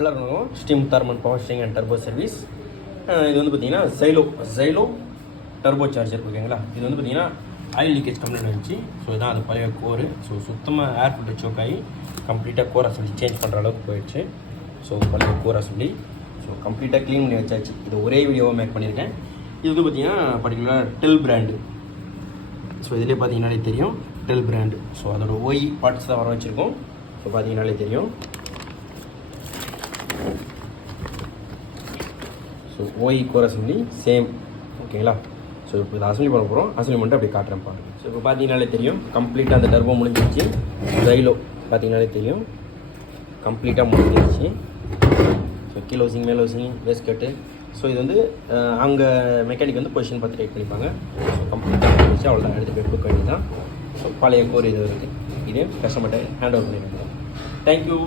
எல்லாருக்கும் ஸ்டீம் தார்மன் power steering and turbo service. இது வந்து பார்த்தீங்கன்னா ஜைலோ டர்போ சார்ஜர் ஓகேங்களா. இது வந்து பார்த்தீங்கன்னா ஆயில் லீக்கேஜ் கம்ப்ளைண்ட் வந்துச்சு. ஸோ இதான் அது பழைய கோரு. ஸோ சுத்தமாக ஏர் ஃபில்டர் சோக் ஆகி கம்ப்ளீட்டாக கோர் அசம்பிளி சேஞ்ச் பண்ணுற அளவுக்கு போயிடுச்சு. ஸோ பழைய கோர் அசம்பிளி ஸோ கம்ப்ளீட்டாக க்ளீன் பண்ணி வச்சாச்சு. இது ஒரே வீடியோவாக மேக் பண்ணியிருக்கேன். இது வந்து பார்த்தீங்கன்னா பர்டிகுலராக டெல் பிராண்டு. ஸோ இதிலே பார்த்தீங்கன்னாலே தெரியும் டெல் பிராண்டு. ஸோ அதோட ஓய் பார்ட்ஸ் தான் வர வச்சுருக்கோம். ஸோ பார்த்தீங்கன்னாலே தெரியும். ஸோ ஓய் கோர் அசம்பிளி சேம் ஓகேங்களா. ஸோ இப்போ இதை அசம்பிளி பண்ண போகிறோம். அசம்பிளி மட்டும் அப்படி காட்டுறேன் பாருங்க. ஸோ இப்போ பார்த்தீங்கன்னாலே தெரியும் கம்ப்ளீட்டாக அந்த டர்போ முடிஞ்சிருச்சு. ஜைலோ பார்த்தீங்கன்னாலே தெரியும் கம்ப்ளீட்டாக முடிஞ்சிருச்சு. ஸோ கீழே ஹவுசிங் மேலே ஹவுசிங் வேஸ்ட் கட்டு. ஸோ இது வந்து அங்கே மெக்கானிக் வந்து பொசிஷன் பார்த்து டைட் பண்ணிப்பாங்க. ஸோ கம்ப்ளீட்டாக முடிஞ்சிச்சு. அவ்வளோதான், எடுத்து போய் புக் பண்ணி தான். ஸோ பழைய கோர் இது இருக்குது. இது கஸ்டமர்கிட்ட ஹேண்ட் ஓவர் பண்ணிடுங்க. தேங்க்யூ.